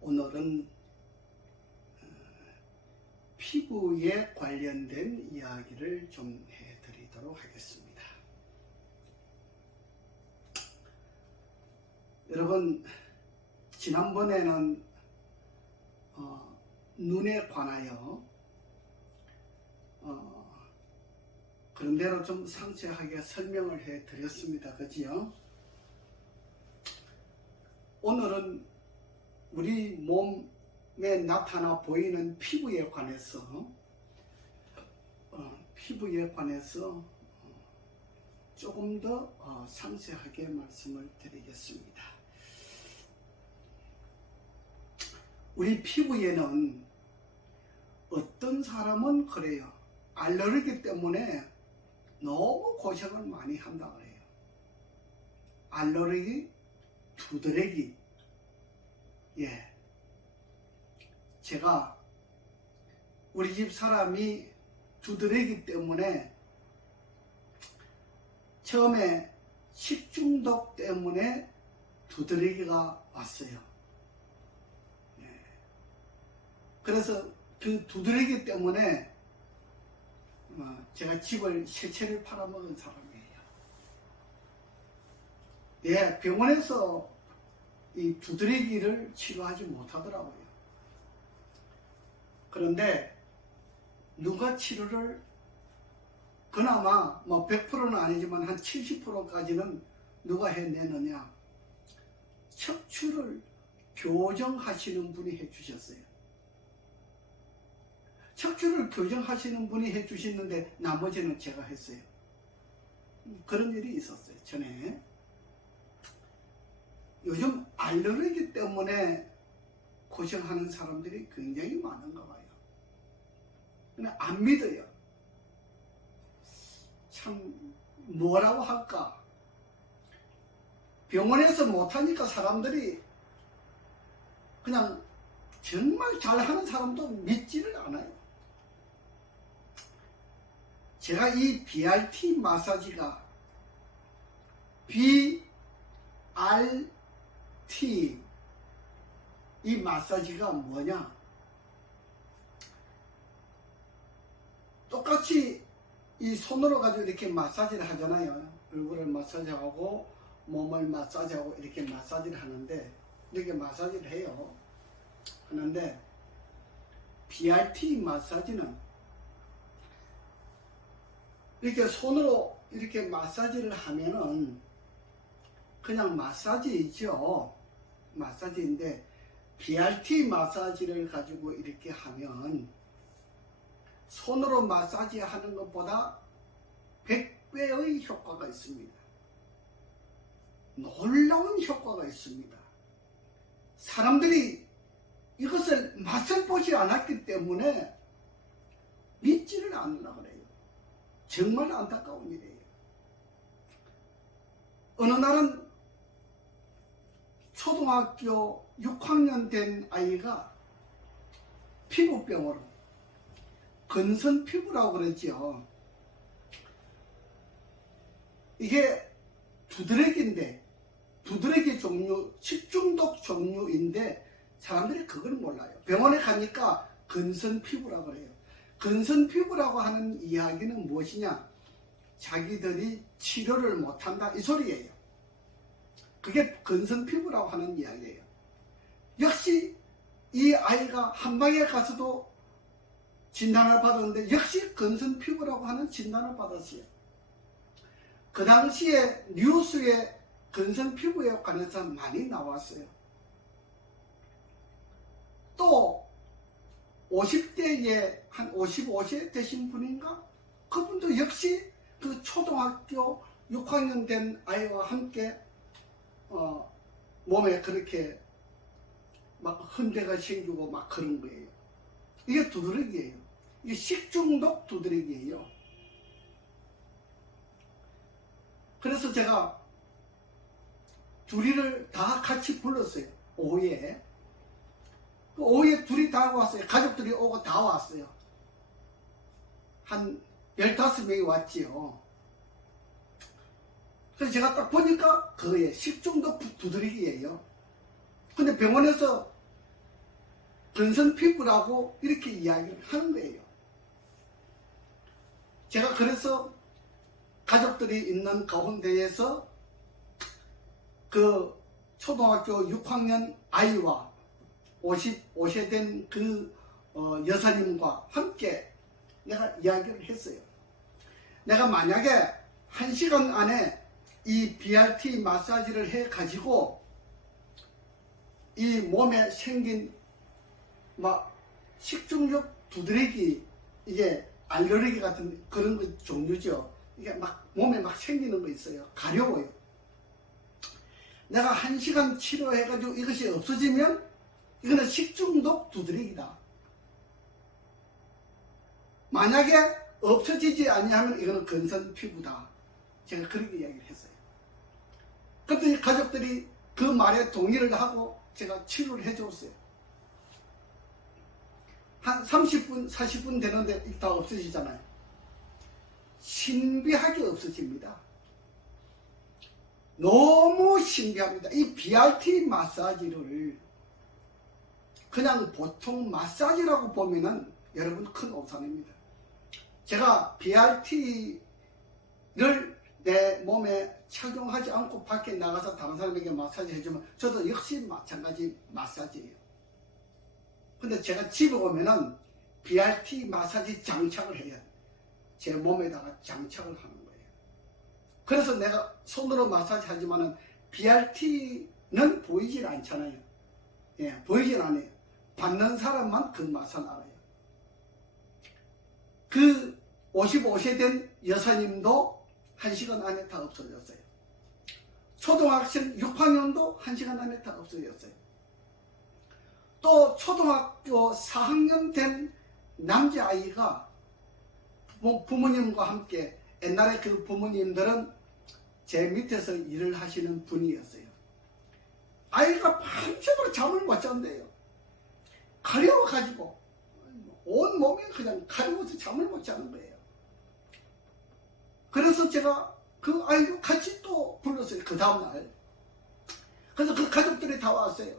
오늘은 피부에 관련된 이야기를 좀 해드리도록 하겠습니다. 여러분, 지난번에는 눈에 관하여 그런 대로 좀 상세하게 설명을 해드렸습니다. 그지요? 오늘은 우리 몸에 나타나 보이는 피부에 관해서 조금 더 상세하게 말씀을 드리겠습니다. 우리 피부에는 어떤 사람은 그래요. 알레르기 때문에 너무 고생을 많이 한다 그래요. 알레르기, 두드러기. 예. 제가 우리 집 사람이 두드러기 때문에 처음에 식중독 때문에 두드러기가 왔어요. 예. 그래서 그 두드러기 때문에 제가 집을 세 채를 팔아먹은 사람이에요. 예, 병원에서 이 두드러기를 치료하지 못하더라고요. 그런데 누가 치료를 그나마 100%는 아니지만 한 70%까지는 누가 해내느냐? 척추를 교정하시는 분이 해주셨어요. 척추를 교정하시는 분이 해주시는데 나머지는 제가 했어요. 그런 일이 있었어요. 전에. 요즘 알레르기 때문에 고생하는 사람들이 굉장히 많은가 봐요. 근데 안 믿어요. 참 뭐라고 할까? 병원에서 못하니까 사람들이 그냥 정말 잘하는 사람도 믿지를 않아요. 제가 이 BRT 마사지가 BRT 이 마사지가 뭐냐? 똑같이 이 손으로 가지고 이렇게 마사지를 하잖아요. 얼굴을 마사지하고 몸을 마사지하고 이렇게 마사지를 하는데 이렇게 마사지를 해요. 하는데 BRT 마사지는 이렇게 손으로 이렇게 마사지를 하면은 그냥 마사지이죠. 마사지인데 BRT 마사지를 가지고 이렇게 하면 손으로 마사지 하는 것보다 100배의 효과가 있습니다. 놀라운 효과가 있습니다. 사람들이 이것을 맛을 보지 않았기 때문에 믿지를 않으려고 그래요. 정말 안타까운 일이에요. 어느 날은 초등학교 6학년 된 아이가 피부병으로 건선 피부라고 그랬죠. 이게 두드러기인데 두드러기 종류, 식중독 종류인데 사람들이 그걸 몰라요. 병원에 가니까 건선 피부라고 그래요. 건선 피부라고 하는 이야기는 무엇이냐? 자기들이 치료를 못한다 이 소리예요. 그게 건선 피부라고 하는 이야기예요. 역시 이 아이가 한방에 가서도 진단을 받았는데 역시 건선 피부라고 하는 진단을 받았어요. 그 당시에 뉴스에 건선 피부에 관해서 많이 나왔어요. 또 50대에 한 55세 되신 분인가? 그분도 역시 그 초등학교 6학년 된 아이와 함께 몸에 그렇게 막 흔대가 생기고 막 그런 거예요. 이게 두드러기예요. 이게 식중독 두드러기예요. 그래서 제가 둘이를 다 같이 불렀어요. 오후에. 오후에 둘이 다 왔어요. 가족들이 오고 다 왔어요. 한 15명이 왔지요. 그래서 제가 딱 보니까 그거에 식중독 두드러기예요. 근데 병원에서 근선 피부라고 이렇게 이야기를 하는 거예요. 제가 그래서 가족들이 있는 가운데에서 그 초등학교 6학년 아이와 55세 된 그 여사님과 함께 내가 이야기를 했어요. 내가 만약에 1시간 안에 이 BRT 마사지를 해 가지고 이 몸에 생긴 막 식중독 두드러기, 이게 알레르기 같은 그런 거 종류죠. 이게 막 몸에 막 생기는 거 있어요. 가려워요. 내가 1시간 치료해가지고 이것이 없어지면 이거는 식중독 두드러기다. 만약에 없어지지 아니하면 이거는 근선 피부다. 제가 그렇게 이야기를 했어요. 그랬더니 가족들이 그 말에 동의를 하고 제가 치료를 해줬어요. 한 30분, 40분 되는데 다 없어지잖아요. 신비하게 없어집니다. 너무 신기합니다. 이 BRT 마사지를 그냥 보통 마사지라고 보면은 여러분 큰 오산입니다. 제가 BRT를 내 몸에 착용하지 않고 밖에 나가서 다른 사람에게 마사지 해주면 저도 역시 마찬가지 마사지예요. 근데 제가 집에 오면은 BRT 마사지 장착을 해요. 제 몸에다가 장착을 하는 거예요. 그래서 내가 손으로 마사지 하지만은 BRT는 보이질 않잖아요. 예, 보이질 않아요. 받는 사람만 그 맛을 알아요. 그 55세 된 여사님도 1시간 안에 다 없어졌어요. 초등학생 6학년도 1시간 안에 다 없어졌어요. 또 초등학교 4학년 된 남자아이가 부모님과 함께, 옛날에 그 부모님들은 제 밑에서 일을 하시는 분이었어요. 아이가 밤새도록 잠을 못 잔대요. 가려워가지고 온 몸이 그냥 가려워서 잠을 못 자는 거예요. 그래서 제가 그 아이도 같이 또 불렀어요. 그 다음날. 그래서 그 가족들이 다 왔어요.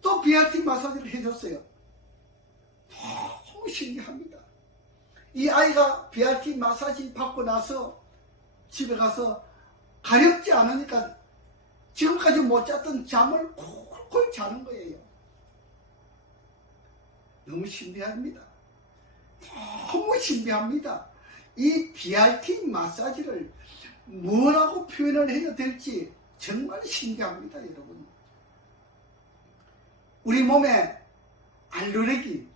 또 BRT 마사지를 해줬어요. 너무 신기합니다. 이 아이가 BRT 마사지 받고 나서 집에 가서 가렵지 않으니까 지금까지 못 잤던 잠을 콜콜 자는 거예요. 너무 신비합니다. 너무 신비합니다. 이 BRT 마사지를 뭐라고 표현을 해야 될지 정말 신기합니다, 여러분. 우리 몸에 알레르기,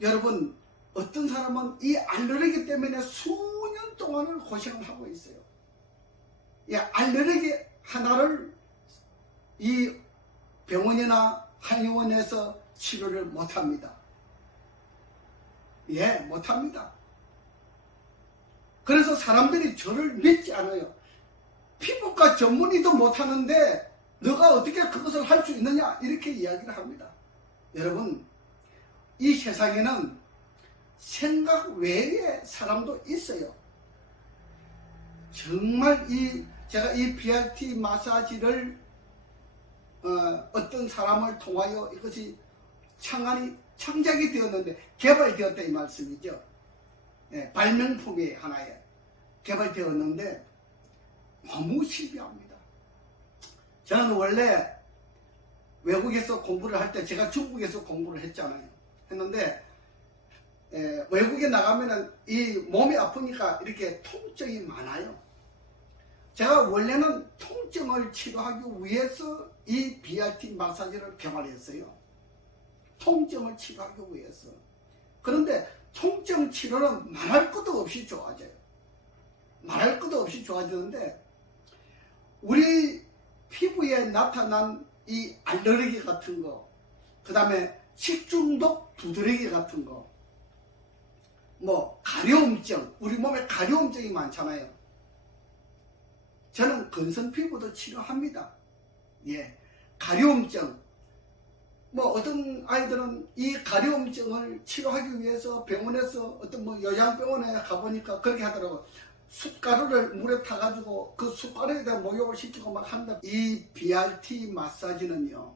여러분, 어떤 사람은 이 알레르기 때문에 수년 동안을 고생을 하고 있어요. 이 알레르기 하나를 이 병원이나 한의원에서 치료를 못합니다. 예, 못합니다. 그래서 사람들이 저를 믿지 않아요. 피부과 전문의도 못하는데 너가 어떻게 그것을 할 수 있느냐, 이렇게 이야기를 합니다. 여러분, 이 세상에는 생각 외의 사람도 있어요. 정말 제가 이 BRT 마사지를 어떤 사람을 통하여 이것이 창작이 되었는데, 개발되었다 이 말씀이죠. 예, 발명품이 하나에 개발되었는데 너무 신기합니다. 저는 원래 외국에서 공부를 할 때, 제가 중국에서 공부를 했잖아요. 했는데 외국에 나가면은 이 몸이 아프니까 이렇게 통증이 많아요. 제가 원래는 통증을 치료하기 위해서 이 BRT 마사지를 개발했어요. 통증을 치료하기 위해서. 그런데 통증 치료는 말할 것도 없이 좋아져요. 말할 것도 없이 좋아지는데, 우리 피부에 나타난 이 알레르기 같은 거, 그 다음에 식중독 두드러기 같은 거, 뭐 가려움증, 우리 몸에 가려움증이 많잖아요. 저는 근선 피부도 치료합니다. 예, 가려움증. 뭐 어떤 아이들은 이 가려움증을 치료하기 위해서 병원에서 어떤 뭐 요양병원에 가보니까 그렇게 하더라고요. 숯가루를 물에 타가지고 그 숯가루에다 목욕을 시키고 막 한다. 이 BRT 마사지는요,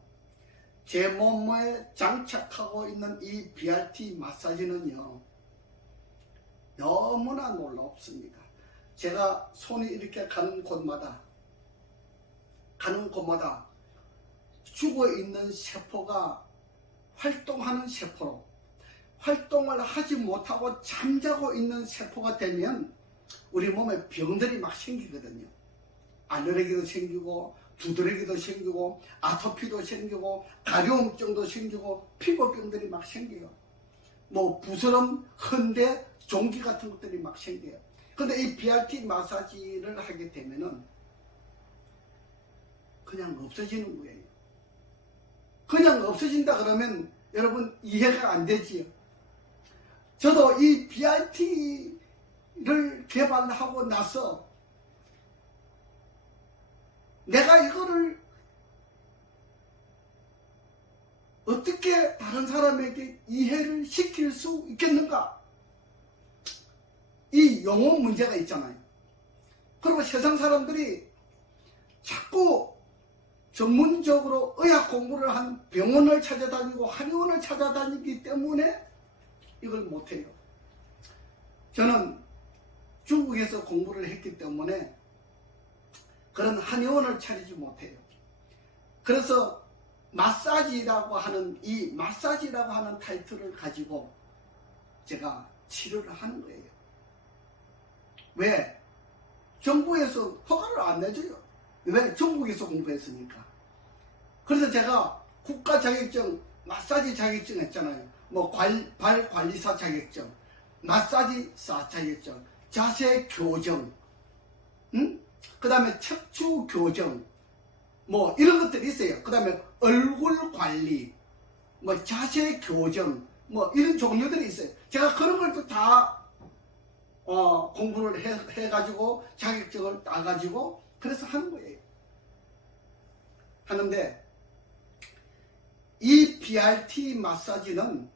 제 몸에 장착하고 있는 이 BRT 마사지는요, 너무나 놀랍습니다. 제가 손이 이렇게 가는 곳마다 죽어있는 세포가 활동하는 세포로, 활동을 하지 못하고 잠자고 있는 세포가 되면 우리 몸에 병들이 막 생기거든요. 알레르기도 생기고, 두드러기도 생기고, 아토피도 생기고, 가려움증도 생기고, 피부병들이 막 생겨요. 뭐 부스럼, 헌데, 종기 같은 것들이 막 생겨요. 근데 이 BRT 마사지를 하게 되면은 그냥 없어지는 거예요. 그냥 없어진다 그러면 여러분 이해가 안 되지요. 저도 이 BRT를 개발하고 나서 내가 이거를 어떻게 다른 사람에게 이해를 시킬 수 있겠는가? 이 용어 문제가 있잖아요. 그리고 세상 사람들이 자꾸 전문적으로 의학 공부를 한 병원을 찾아다니고 한의원을 찾아다니기 때문에 이걸 못해요. 저는 중국에서 공부를 했기 때문에 그런 한의원을 차리지 못해요. 그래서 마사지라고 하는 이 마사지라고 하는 타이틀을 가지고 제가 치료를 하는 거예요. 왜? 정부에서 허가를 안 내줘요. 왜? 중국에서 공부했으니까. 그래서 제가 국가 자격증, 마사지 자격증 했잖아요. 뭐 발 관리사 자격증, 마사지사 자격증, 자세 교정, 그 다음에 척추 교정, 뭐 이런 것들이 있어요. 그 다음에 얼굴 관리, 뭐 자세 교정, 뭐 이런 종류들이 있어요. 제가 그런 걸 다 공부를 해가지고 자격증을 따가지고 그래서 하는 거예요. 하는데 이 BRT 마사지는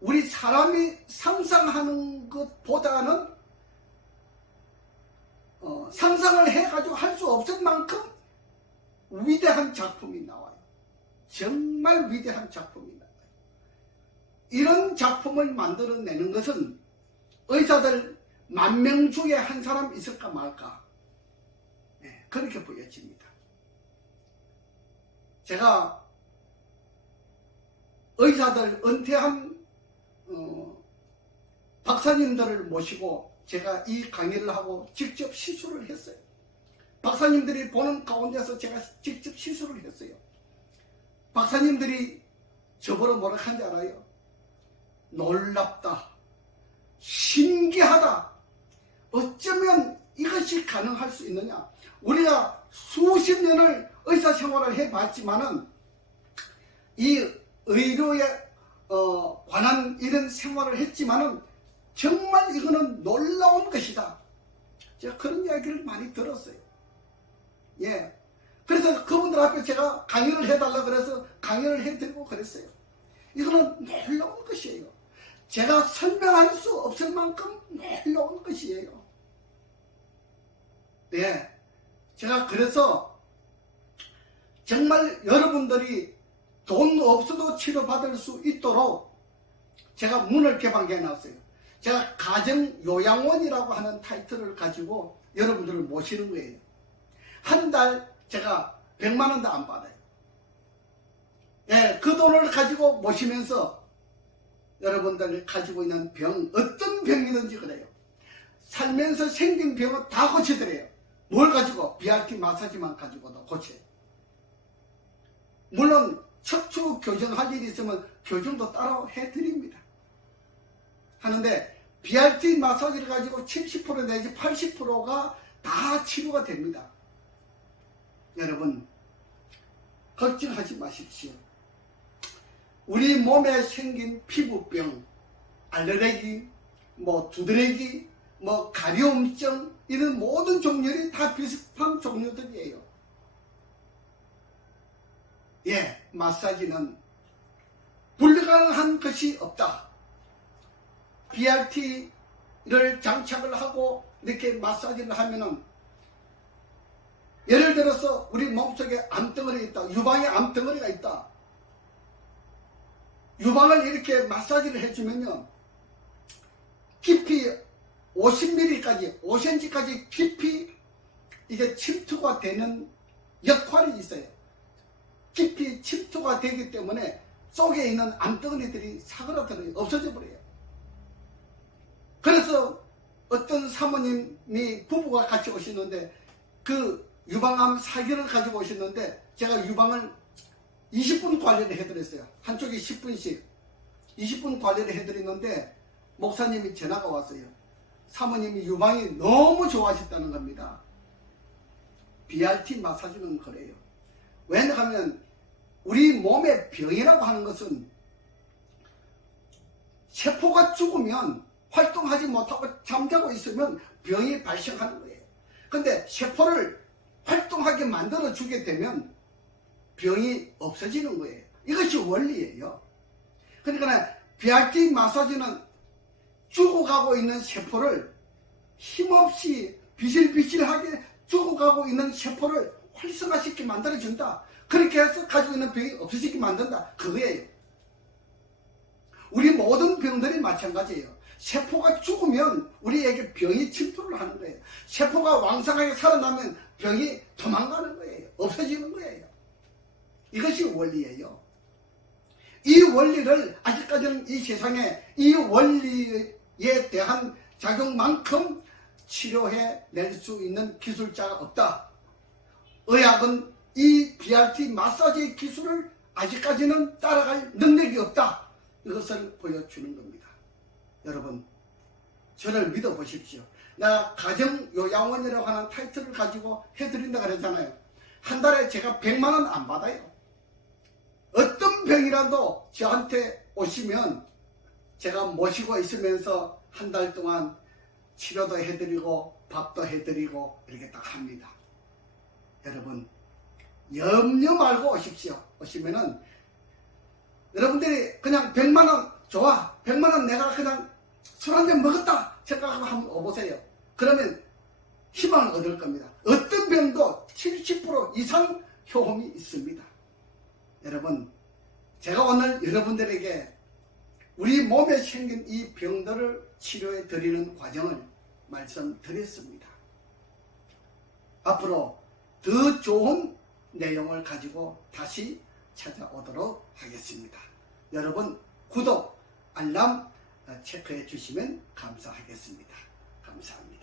우리 사람이 상상하는 것보다는 상상을 해가지고 할 수 없을 만큼 위대한 작품이 나와요. 정말 위대한 작품이 나와요. 이런 작품을 만들어내는 것은 의사들 10,000명 중에 한 사람 있을까 말까, 네, 그렇게 보여집니다. 제가 의사들 은퇴한 박사님들을 모시고 제가 이 강의를 하고 직접 시술을 했어요. 박사님들이 보는 가운데서 제가 직접 시술을 했어요. 박사님들이 저보러 뭐라 한지 알아요? 놀랍다, 신기하다, 어쩌면 이것이 가능할 수 있느냐. 우리가 수십 년을 의사 생활을 해봤지만은 이 의료에 관한 이런 생활을 했지만은 정말 이거는 놀라운 것이다. 제가 그런 이야기를 많이 들었어요. 예. 그래서 그분들 앞에 제가 강의를 해달라 그래서 강의를 해드리고 그랬어요. 이거는 놀라운 것이에요. 제가 설명할 수 없을 만큼 놀라운 것이에요. 네. 제가 그래서 정말 여러분들이 돈 없어도 치료받을 수 있도록 제가 문을 개방해 놨어요. 제가 가정요양원이라고 하는 타이틀을 가지고 여러분들을 모시는 거예요. 한 달 제가 100만 원도 안 받아요. 네, 그 돈을 가지고 모시면서 여러분들이 가지고 있는 병, 어떤 병이든지 그래요. 살면서 생긴 병은 다 고쳐드려요. 뭘 가지고? BRT 마사지만 가지고도 고쳐요. 물론 척추 교정할 일이 있으면 교정도 따로 해드립니다. 하는데 BRT 마사지를 가지고 70% 내지 80%가 다 치료가 됩니다. 여러분 걱정하지 마십시오. 우리 몸에 생긴 피부병, 알레르기, 뭐 두드러기, 뭐 가려움증, 이런 모든 종류들이 다 비슷한 종류들이에요. 예, 마사지는 불가능한 것이 없다. BRT 장착을 하고 이렇게 마사지를 하면은, 예를 들어서 우리 몸속에 암덩어리가 있다. 유방에 암덩어리가 있다. 유방을 이렇게 마사지를 해주면요, 깊이 50mm까지, 5cm까지 깊이 이게 침투가 되는 역할이 있어요. 깊이 침투가 되기 때문에 속에 있는 암덩어리들이 사그라들어요. 없어져 버려요. 그래서 어떤 사모님이 부부가 같이 오시는데, 그 유방암 사기를 가지고 오셨는데, 제가 유방을 20분 관리를 해드렸어요. 한쪽에 10분씩 20분 관리를 해드리는데, 목사님이 전화가 왔어요. 사모님이 유방이 너무 좋아하셨다는 겁니다. BRT 마사지는 그래요. 왜냐하면 우리 몸의 병이라고 하는 것은 세포가 죽으면, 활동하지 못하고 잠자고 있으면 병이 발생하는 거예요. 근데 세포를 활동하게 만들어 주게 되면 병이 없어지는 거예요. 이것이 원리예요. 그러니까 BRT 마사지는 죽어가고 있는 세포를 힘없이 비실비실하게 죽어가고 있는 세포를 활성화시키게 만들어준다. 그렇게 해서 가지고 있는 병이 없어지게 만든다. 그거예요. 우리 모든 병들이 마찬가지예요. 세포가 죽으면 우리에게 병이 침투를 하는 거예요. 세포가 왕성하게 살아나면 병이 도망가는 거예요. 없어지는 거예요. 이것이 원리예요. 이 원리를 아직까지는 이 세상에 이 원리에 대한 작용만큼 치료해 낼 수 있는 기술자가 없다. 의학은 이 BRT 마사지 기술을 아직까지는 따라갈 능력이 없다. 이것을 보여주는 겁니다. 여러분, 저를 믿어보십시오. 나 가정요양원이라고 하는 타이틀을 가지고 해드린다 그랬잖아요. 한 달에 제가 100만 원 안 받아요. 어떤 병이라도 저한테 오시면 제가 모시고 있으면서 한 달 동안 치료도 해드리고 밥도 해드리고 이렇게 딱 합니다. 여러분, 염려 말고 오십시오. 오시면은 여러분들이 그냥 100만 원 좋아, 100만 원 내가 그냥 술 한 잔 먹었다 생각하고 한번 오보세요. 그러면 희망을 얻을 겁니다. 어떤 병도 70% 이상 효험이 있습니다. 여러분, 제가 오늘 여러분들에게 우리 몸에 생긴 이 병들을 치료해 드리는 과정을 말씀드렸습니다. 앞으로 더 좋은 내용을 가지고 다시 찾아오도록 하겠습니다. 여러분, 구독, 알람 체크해 주시면 감사하겠습니다. 감사합니다.